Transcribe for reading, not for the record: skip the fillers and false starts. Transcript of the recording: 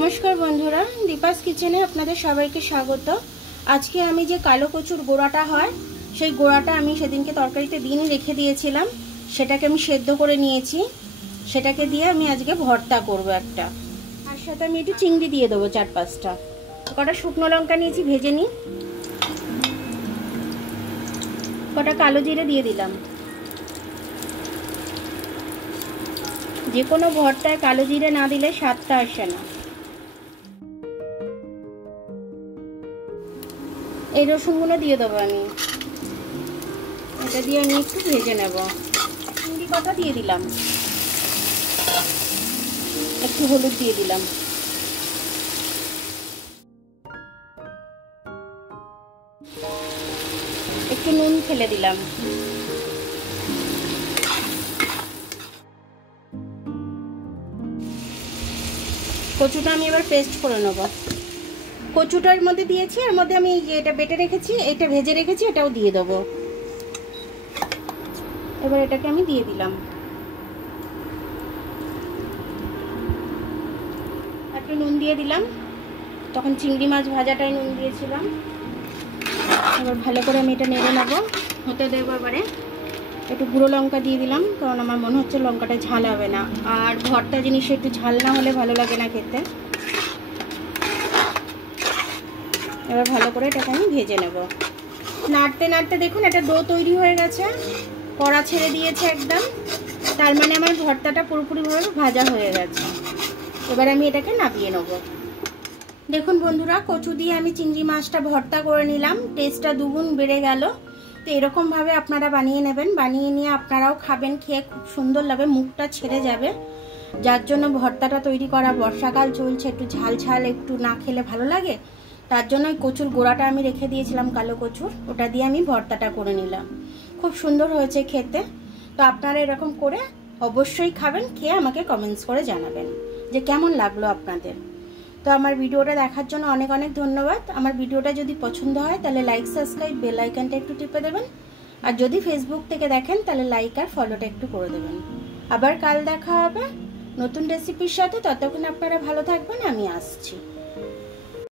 नमस्कार बंधुरा दीपास किचेने आपनादेर सबाइके स्वागत। आज के आमी जे कालो कचुर गोड़ाटा हय सेई गोड़ाटा आमी सेदिनके तरकारिते दिने रेखे दिएछिलाम, सेटाके आमी सेদ্ধ करे निएछि। सेटाके दिये आमी आजके भर्ता करब एकटा, तार साथे आमी एकटु चिंगड़ी दिए देबो 4-5टा। कटा शुकनो लंका निएछि भेजे निई, कटा कालो जिरे दिए दिलाम। जे कोनो भर्ताय कालो जिरे ना दिले स्वादटा आसे ना। এই রসুনগুলো দিয়ে দেবো আমি, এটা দিয়ে আমি একটু ভেজে নেব। চিংড়ি কটা দিয়ে দিলাম, একটু হলুদ দিয়ে দিলাম, একটু নুন ফেলে দিলাম। কচুটা আমি এবার পেস্ট করে নেব। কচুটার মধ্যে দিয়েছি, এর মধ্যে আমি এটা বেটে রেখেছি, এটা ভেজে রেখেছি, এটাও দিয়ে দেবো। এবার এটাকে আমি দিয়ে দিলাম। একটু নুন দিয়ে দিলাম, তখন চিংড়ি মাছ ভাজাটাই নুন দিয়েছিলাম। এবার ভালো করে আমি এটা নেড়ে নেবো, হতে দেবো। এবারে একটু গুঁড়ো লঙ্কা দিয়ে দিলাম, কারণ আমার মনে হচ্ছে লঙ্কাটা ঝাল হবে না, আর ভর্তা জিনিস একটু ঝাল না হলে ভালো লাগে না খেতে। এবার ভালো করে এটাকে আমি ভেজে নেব। নাড়তে নাড়তে দেখুন এটা ডো তৈরি হয়ে গেছে, কড়া ছেড়ে দিয়েছে একদম, তার মানে আমার ভর্তাটা পুরোপুরিভাবে ভাজা হয়ে গেছে। এবার আমি এটাকে নামিয়ে নেব। দেখুন বন্ধুরা, কচু দিয়ে আমি চিংড়ি মাছটা ভর্তা করে নিলাম, টেস্টটা দুগুণ বেড়ে গেল। তো এরকমভাবে আপনারা বানিয়ে নেবেন, বানিয়ে নিয়ে আপনারাও খাবেন, খেয়ে খুব সুন্দর লাগবে, মুখটা ছেড়ে যাবে। যার জন্য ভর্তাটা তৈরি করা, বর্ষাকাল চলছে, একটু ঝাল ঝাল একটু না খেলে ভালো লাগে, তার জন্য ওই কচুর গোড়াটা আমি রেখে দিয়েছিলাম, কালো কচুর, ওটা দিয়ে আমি ভর্তাটা করে নিলাম। খুব সুন্দর হয়েছে খেতে। তো আপনারা এরকম করে অবশ্যই খাবেন, খেয়ে আমাকে কমেন্টস করে জানাবেন যে কেমন লাগলো আপনাদের। তো আমার ভিডিওটা দেখার জন্য অনেক অনেক ধন্যবাদ। আমার ভিডিওটা যদি পছন্দ হয় তাহলে লাইক, সাবস্ক্রাইব, বেল আইকনটা একটু টিপে দেবেন। আর যদি ফেসবুক থেকে দেখেন তাহলে লাইক আর ফলোটা একটু করে দেবেন। আবার কাল দেখা হবে নতুন রেসিপির সাথে। ততক্ষণ আপনারা ভালো থাকবেন, আমি আসছি।